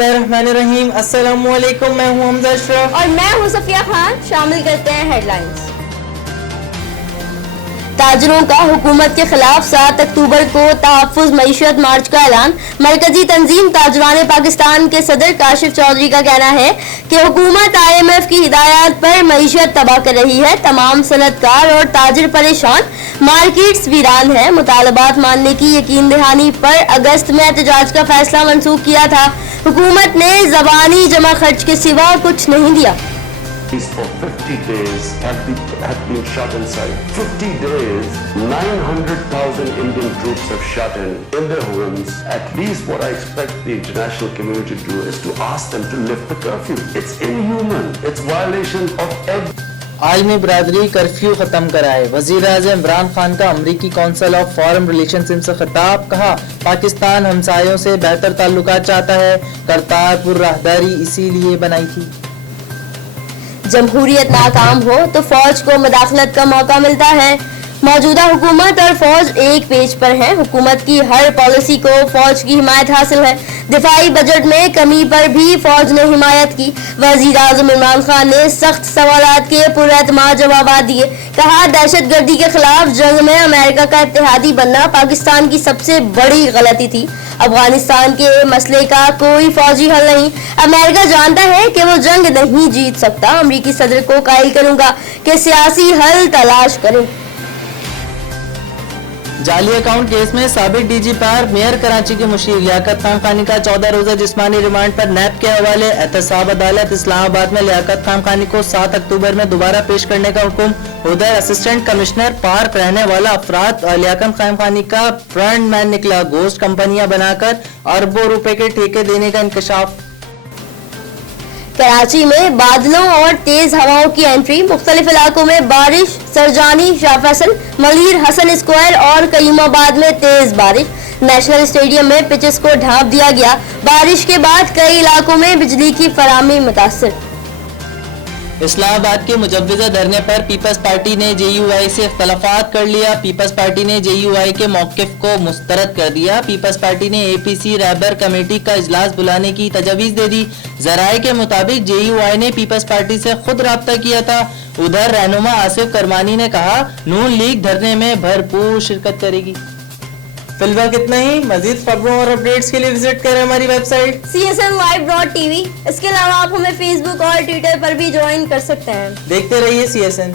रहीम अस्सलाम वालेकुम, मैं हूं हमजा अशरफ और मैं हूं सफिया खान। शामिल करते हैं हेडलाइंस। ताजरों का हुकूमत के खिलाफ 7 अक्टूबर को तहफ़्फ़ुज़ मईशत मार्च का ऐलान। मरकजी तंजीम ताजरान पाकिस्तान के सदर काशिफ चौधरी का कहना है कि हुकूमत IMF की हिदायत पर मईशत तबाह कर रही है। तमाम सनतकार और ताजिर परेशान, मार्केट्स वीरान है। मुतालबात मानने की यकीन दहानी पर अगस्त में एहतजाज का फैसला मंसूख किया था। हुकूमत ने ज़बानी जमा खर्च के सिवा कुछ नहीं दिया। For 50 days have been shut inside. 50 days, 900,000 Indian troops have shut in their homes. At least what I expect the international community to do is to ask them to lift the curfew. It's inhuman. It's violation of every... आलमी बरादरी curfew खत्म कराए। वज़ीर-ए-आज़म इमरान खान का अमरीकी council of foreign relations से खिताब। कहा, पाकिस्तान हमसायों से बेहतर ताल्लुकात चाहता है। करतारपुर राहदारी इसीलिए बनाई थी। जमहूरियत नाकाम हो तो फौज को मुदाखलत का मौका मिलता है। मौजूदा हुकूमत और फौज एक पेज पर हैं। हुकूमत की हर पॉलिसी को फौज की हिमायत हासिल है। दिफाई बजट में कमी पर भी फौज ने हिमायत की। वज़ीर-ए-आज़म इमरान खान ने सख्त सवालात के पुरएतमाद जवाब दिए। कहा, दहशतगर्दी के खिलाफ जंग में अमेरिका का इत्तेहादी बनना पाकिस्तान की सबसे बड़ी गलती थी। अफगानिस्तान के मसले का कोई फौजी हल नहीं। अमेरिका जानता है कि वो जंग नहीं जीत सकता। अमरीकी सदर को कायल करूंगा कि सियासी हल तलाश करें। जाली अकाउंट केस में साबिक DG पार मेयर कराची के मुशीर लियाकत खान खानी का 14 रोजा जिस्मानी रिमांड पर नैब के हवाले। एहतसाब अदालत इस्लामाबाद में लियाकत खान खानी को 7 अक्टूबर में दोबारा पेश करने का हुक्म। उधर असिस्टेंट कमिश्नर पार्क रहने वाला अफराद लियाकत खान खानी का फ्रंट मैन निकला। गोश्त कंपनियां बनाकर अरबों रुपए के ठेके देने का इंकशाफ। कराची में बादलों और तेज हवाओं की एंट्री। मुख्तलिफ इलाकों में बारिश। सरजानी, शाह फैसल, मलीर, हसन स्क्वायर और कयूमाबाद में तेज बारिश। नेशनल स्टेडियम में पिचेस को ढांप दिया गया। बारिश के बाद कई इलाकों में बिजली की फराहमी मुतासर। इस्लामाबाद के मुजव्विज़ा धरने पर पीपल्स पार्टी ने JUI से इख्तलाफात कर लिया। पीपल्स पार्टी ने JUI के मौक़िफ़ को मुस्तरद कर दिया। पीपल्स पार्टी ने APC रहबर कमेटी का इजलास बुलाने की तजवीज़ दे दी। ज़राए के मुताबिक JUI ने पीपल्स पार्टी से खुद रब्ता किया था। उधर रहनुमा आसिफ करमानी ने कहा, नून लीग धरने में भरपूर शिरकत करेगी। फिलहाल कितना ही। मजीद खबरों और अपडेट्स के लिए विजिट करें हमारी वेबसाइट CSNlive.tv। इसके अलावा आप हमें फेसबुक और ट्विटर पर भी ज्वाइन कर सकते हैं। देखते रहिए CSN।